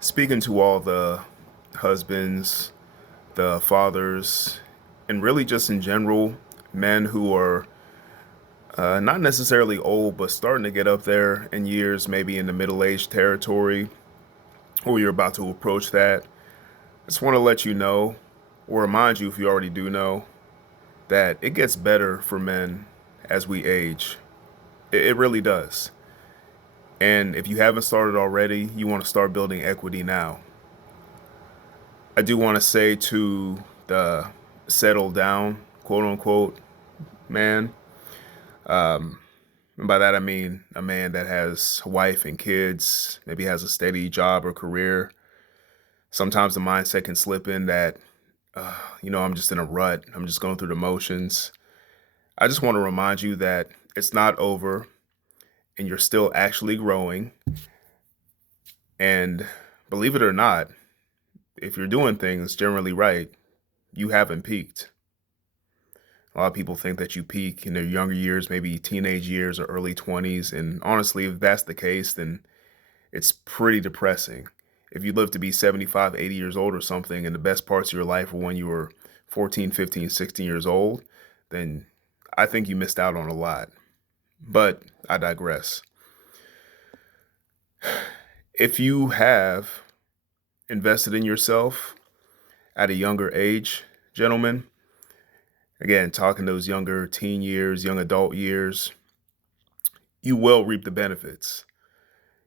Speaking to all the husbands, the fathers, and really just in general, men who are not necessarily old, but starting to get up there in years, maybe in the middle age territory, or you're about to approach that. I just want to let you know, or remind you if you already do know, that it gets better for men as we age. It really does. And if you haven't started already, you want to start building equity now. I do want to say to the settle down, quote unquote, man. And by that I mean a man that has a wife and kids, maybe has a steady job or career. Sometimes the mindset can slip in that, I'm just in a rut. I'm just going through the motions. I just want to remind you that it's not over and you're still actually growing. And believe it or not, if you're doing things generally right, you haven't peaked. A lot of people think that you peak in their younger years, maybe teenage years or early 20s. And honestly, if that's the case, then it's pretty depressing. If you live to be 75, 80 years old or something, and the best parts of your life were when you were 14, 15, 16 years old, then I think you missed out on a lot. But I digress. If you have invested in yourself at a younger age, gentlemen, again, talking those younger teen years, young adult years, you will reap the benefits.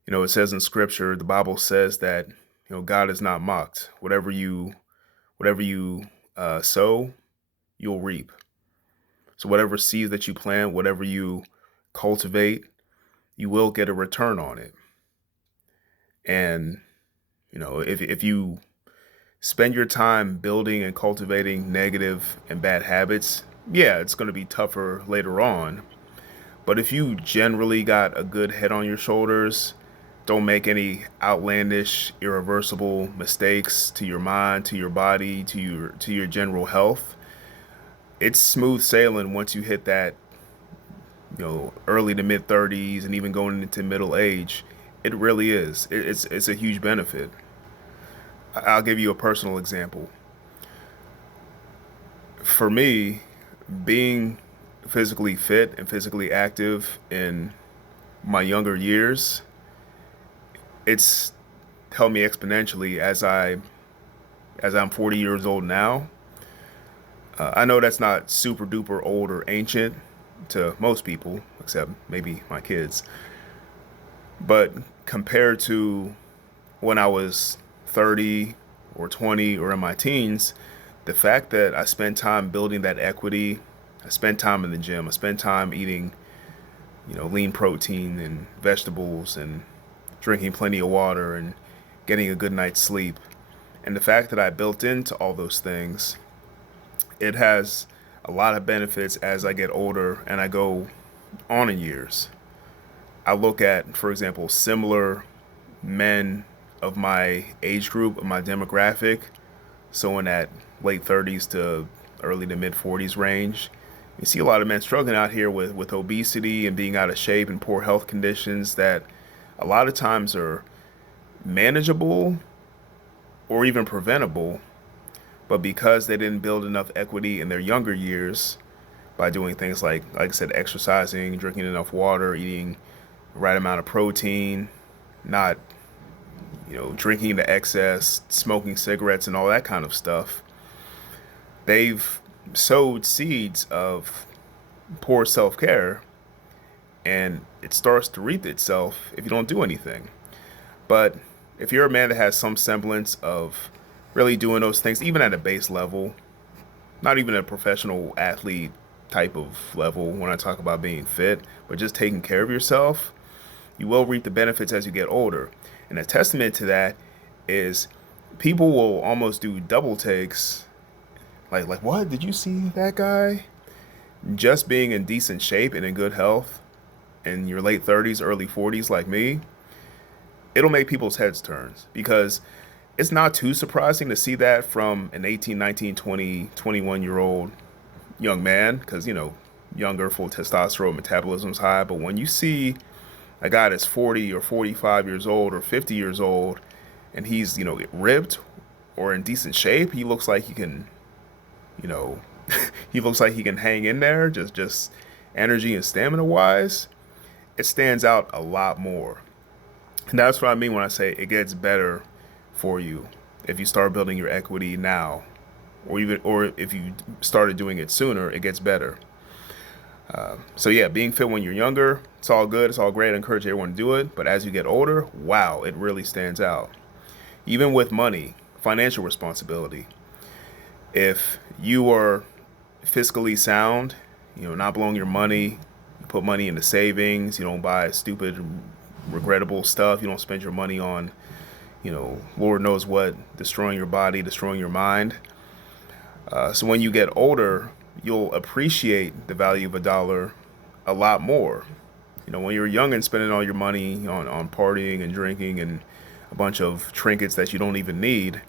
It says in scripture, the Bible says that, God is not mocked. Whatever you sow, you'll reap. So whatever seeds that you plant, whatever you cultivate, you will get a return on it. And, if you spend your time building and cultivating negative and bad habits, yeah, it's going to be tougher later on. But if you generally got a good head on your shoulders, don't make any outlandish, irreversible mistakes to your mind, to your body, to your general health, it's smooth sailing once you hit that, early to mid 30s and even going into middle age. It really is. It's a huge benefit. I'll give you a personal example. For me, being physically fit and physically active in my younger years, it's helped me exponentially as I'm 40 years old now. I know that's not super duper old or ancient to most people, except maybe my kids. But compared to when I was 30 or 20 or in my teens, the fact that I spent time building that equity, I spent time in the gym, I spent time eating, lean protein and vegetables and drinking plenty of water and getting a good night's sleep. And the fact that I built into all those things, it has a lot of benefits as I get older and I go on in years. I look at, for example, similar men of my age group, of my demographic, so in that late 30s to early to mid 40s range. You see a lot of men struggling out here with obesity and being out of shape and poor health conditions that a lot of times are manageable or even preventable, but because they didn't build enough equity in their younger years by doing things like I said, exercising, drinking enough water, eating the right amount of protein, not drinking to excess, smoking cigarettes, and all that kind of stuff, they've sowed seeds of poor self care, and it starts to reap itself if you don't do anything. But if you're a man that has some semblance of really doing those things, even at a base level, not even a professional athlete type of level when I talk about being fit, but just taking care of yourself, you will reap the benefits as you get older. And a testament to that is people will almost do double takes. Like what? Did you see that guy? Just being in decent shape and in good health in your late 30s, early 40s like me, it'll make people's heads turn because it's not too surprising to see that from an 18, 19, 20, 21-year old young man because, younger, full testosterone metabolism's high. But when you see a guy that's 40 or 45 years old or 50 years old and he's, ripped or in decent shape, he looks like he can, you know, he looks like he can hang in there, just energy and stamina wise. It stands out a lot more. And that's what I mean when I say it gets better for you if you start building your equity now, or if you started doing it sooner, it gets better. So yeah, being fit when you're younger, it's all good, it's all great. I encourage everyone to do it. But as you get older, wow, it really stands out. Even with money, financial responsibility. If you are fiscally sound, not blowing your money, you put money into savings, you don't buy stupid, regrettable stuff, you don't spend your money on, Lord knows what, destroying your body, destroying your mind. So when you get older, you'll appreciate the value of a dollar a lot more. When you're young and spending all your money on partying and drinking and a bunch of trinkets that you don't even need,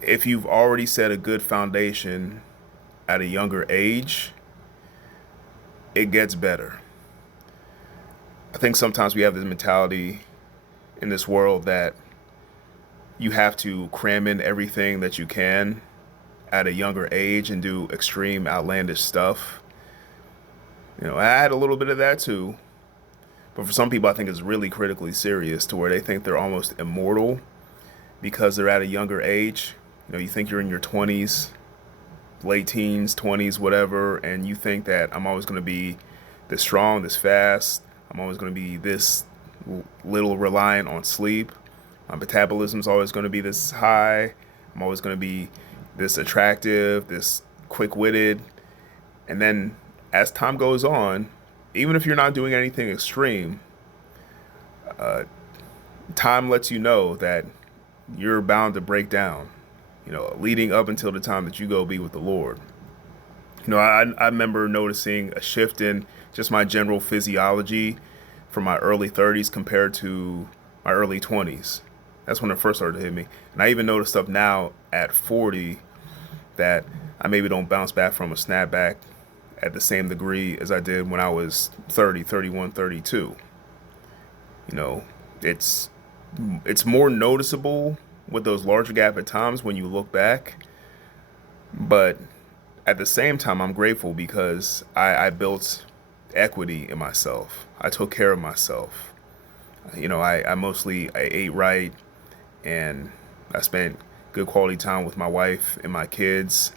if you've already set a good foundation at a younger age, it gets better. I think sometimes we have this mentality in this world that you have to cram in everything that you can at a younger age and do extreme, outlandish stuff. I had a little bit of that too. But for some people, I think it's really critically serious to where they think they're almost immortal because they're at a younger age. You think you're in your 20s, late teens, 20s, whatever, and you think that I'm always going to be this strong, this fast. I'm always going to be this little reliant on sleep. My metabolism's always going to be this high. I'm always going to be this attractive, this quick-witted. And then as time goes on, even if you're not doing anything extreme, time lets you know that you're bound to break down, leading up until the time that you go be with the Lord. I remember noticing a shift in just my general physiology from my early 30s compared to my early 20s. That's when it first started to hit me. And I even noticed stuff now at 40 that I maybe don't bounce back from a snapback at the same degree as I did when I was 30, 31, 32. It's more noticeable with those larger gap at times when you look back. But at the same time, I'm grateful because I built equity in myself. I took care of myself. I ate right, and I spent good quality time with my wife and my kids.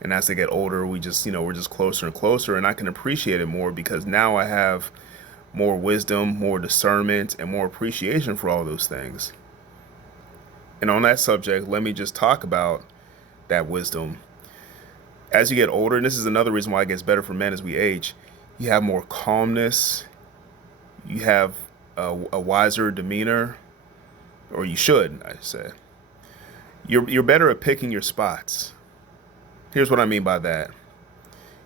And as they get older, we're just closer and closer, and I can appreciate it more because now I have more wisdom, more discernment, and more appreciation for all those things. And on that subject, let me just talk about that wisdom. As you get older, and this is another reason why it gets better for men as we age, you have more calmness, you have a wiser demeanor, or you should, I say. You're better at picking your spots. Here's what I mean by that.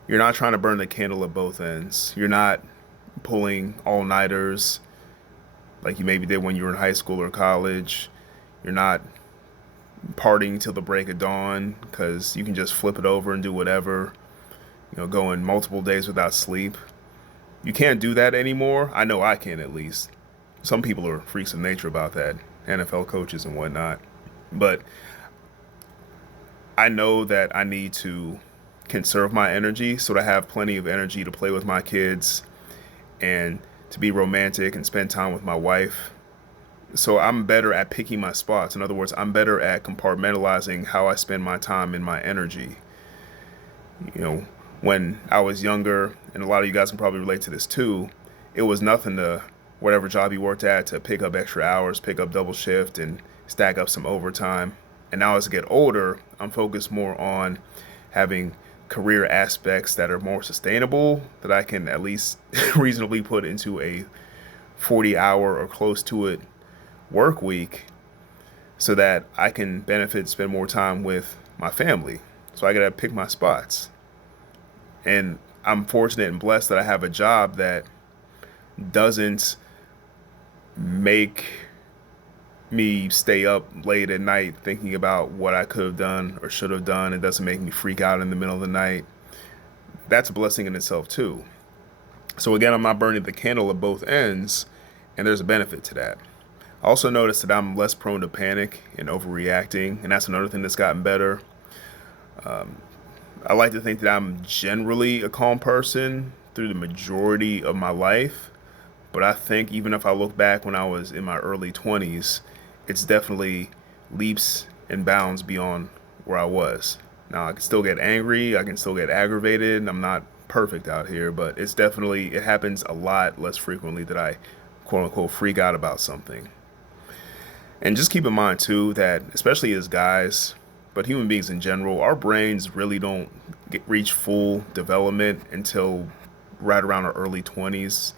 You're not trying to burn the candle at both ends. You're not pulling all-nighters like you maybe did when you were in high school or college. You're not partying till the break of dawn because you can just flip it over and do whatever, going multiple days without sleep. You can't do that anymore. I know I can, at least. Some people are freaks of nature about that, NFL coaches and whatnot. But I know that I need to conserve my energy so that I have plenty of energy to play with my kids and to be romantic and spend time with my wife. So I'm better at picking my spots. In other words, I'm better at compartmentalizing how I spend my time and my energy. When I was younger, and a lot of you guys can probably relate to this too, it was nothing to whatever job you worked at to pick up extra hours, pick up double shift, and stack up some overtime. And now as I get older, I'm focused more on having career aspects that are more sustainable, that I can at least reasonably put into a 40-hour or close to it work week so that I can benefit, spend more time with my family. So I got to pick my spots. And I'm fortunate and blessed that I have a job that doesn't make me stay up late at night thinking about what I could have done or should have done. It doesn't make me freak out in the middle of the night. That's a blessing in itself too. So again, I'm not burning the candle at both ends, and there's a benefit to that. I also noticed that I'm less prone to panic and overreacting, and that's another thing that's gotten better. I like to think that I'm generally a calm person through the majority of my life, but I think even if I look back when I was in my early 20s, it's definitely leaps and bounds beyond where I was. Now, I can still get angry, I can still get aggravated. I'm not perfect out here, but it happens a lot less frequently that I quote unquote freak out about something. And just keep in mind too that especially as guys, but human beings in general, our brains really don't reach full development until right around our early 20s.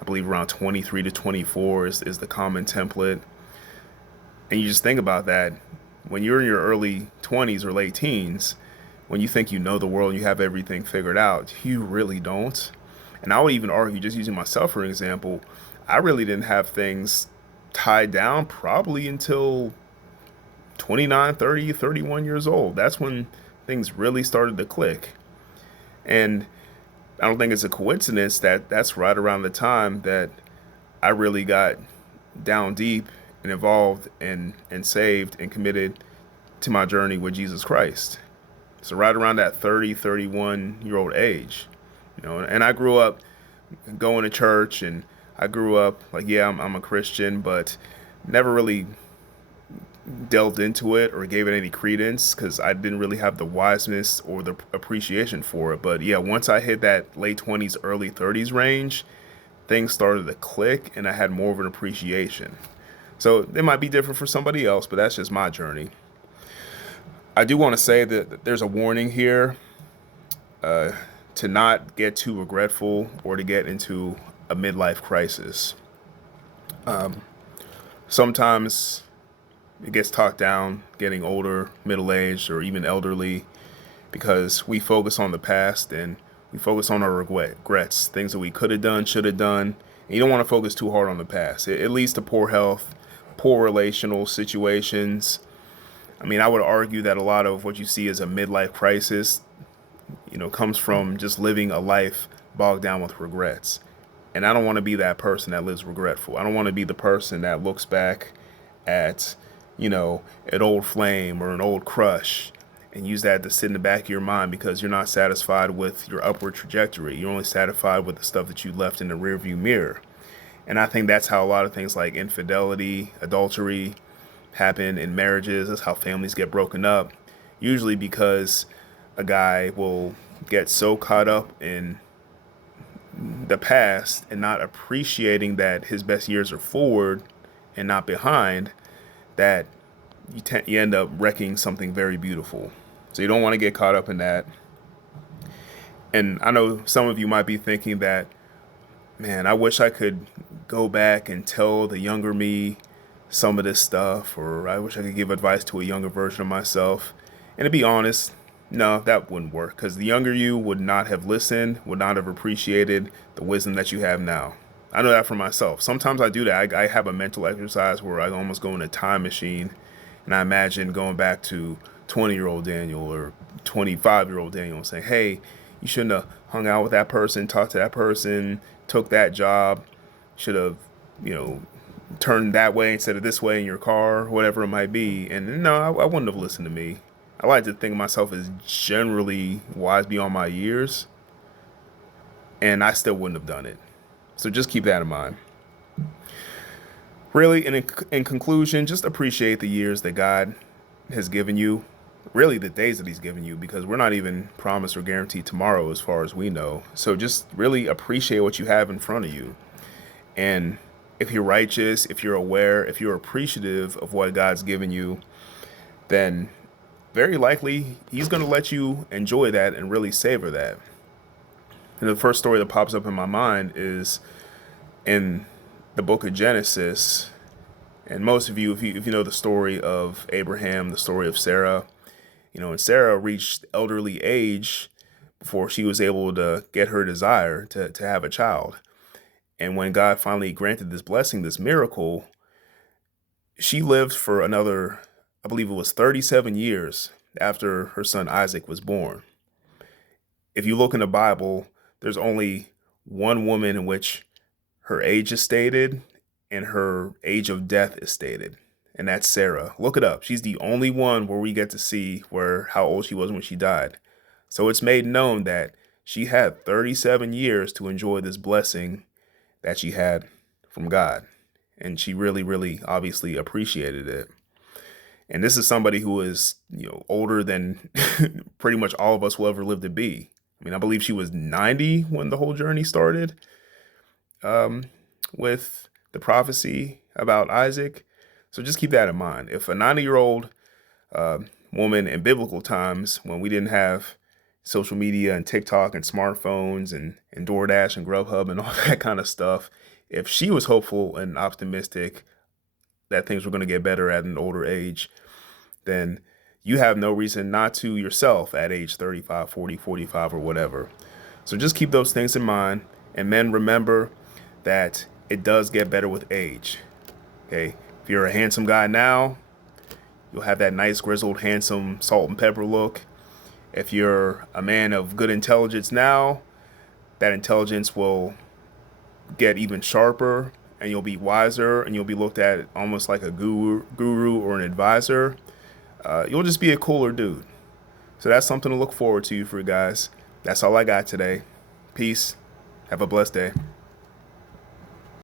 I believe around 23 to 24 is the common template. And you just think about that when you're in your early 20s or late teens, when you think you know the world and you have everything figured out, you really don't. And I would even argue, just using myself for an example, I really didn't have things tied down probably until 29, 30, 31 years old. That's when things really started to click. And I don't think it's a coincidence that that's right around the time that I really got down deep and involved and saved and committed to my journey with Jesus Christ. So right around that 30, 31-year old age, and I grew up going to church, and I grew up like, yeah, I'm a Christian, but never really delved into it or gave it any credence because I didn't really have the wiseness or the appreciation for it. But yeah, once I hit that late 20s, early 30s range, things started to click and I had more of an appreciation. So it might be different for somebody else, but that's just my journey. I do want to say that there's a warning here to not get too regretful or to get into a midlife crisis. Sometimes it gets talked down getting older, middle aged, or even elderly because we focus on the past and we focus on our regrets, things that we could have done, should have done. And you don't want to focus too hard on the past. It leads to poor health, poor relational situations. I mean, I would argue that a lot of what you see as a midlife crisis, comes from just living a life bogged down with regrets. And I don't want to be that person that lives regretful. I don't want to be the person that looks back at, an old flame or an old crush and use that to sit in the back of your mind because you're not satisfied with your upward trajectory. You're only satisfied with the stuff that you left in the rearview mirror. And I think that's how a lot of things like infidelity, adultery happen in marriages. That's how families get broken up. Usually because a guy will get so caught up in the past and not appreciating that his best years are forward and not behind, that you end up wrecking something very beautiful. So you don't want to get caught up in that. And I know some of you might be thinking that, man, I wish I could go back and tell the younger me some of this stuff, or I wish I could give advice to a younger version of myself. And to be honest, no, that wouldn't work because the younger you would not have listened, would not have appreciated the wisdom that you have now. I know that for myself. Sometimes I do that. I have a mental exercise where I almost go in a time machine and I imagine going back to 20-year-old Daniel or 25-year-old Daniel and saying, hey, you shouldn't have hung out with that person, talked to that person, took that job, should have, turned that way instead of this way in your car, whatever it might be. And no, I wouldn't have listened to me. I like to think of myself as generally wise beyond my years, and I still wouldn't have done it. So just keep that in mind. Really, in conclusion, just appreciate the years that God has given you, really the days that he's given you, because we're not even promised or guaranteed tomorrow as far as we know. So just really appreciate what you have in front of you. And if you're righteous, if you're aware, if you're appreciative of what God's given you, then very likely he's going to let you enjoy that and really savor that. And the first story that pops up in my mind is in the book of Genesis. And most of you, if you know the story of Abraham, the story of Sarah, and Sarah reached elderly age before she was able to get her desire to have a child. And when God finally granted this blessing, this miracle, she lived for another, I believe it was 37 years after her son Isaac was born. If you look in the Bible, there's only one woman in which her age is stated, and her age of death is stated. And that's Sarah. Look it up. She's the only one where we get to see where how old she was when she died. So it's made known that she had 37 years to enjoy this blessing that she had from God. And she really, really obviously appreciated it. And this is somebody who is, older than pretty much all of us will ever live to be. I mean, I believe she was 90 when the whole journey started, with the prophecy about Isaac. So just keep that in mind. If a 90-year-old woman in biblical times, when we didn't have social media and TikTok and smartphones and DoorDash and Grubhub and all that kind of stuff, if she was hopeful and optimistic that things were going to get better at an older age, then you have no reason not to yourself at age 35, 40, 45, or whatever. So just keep those things in mind. And men, remember that it does get better with age. Okay. If you're a handsome guy now, you'll have that nice, grizzled, handsome salt and pepper look. If you're a man of good intelligence now, that intelligence will get even sharper, and you'll be wiser, and you'll be looked at almost like a guru or an advisor. You'll just be a cooler dude. So that's something to look forward to for you guys. That's all I got today. Peace. Have a blessed day.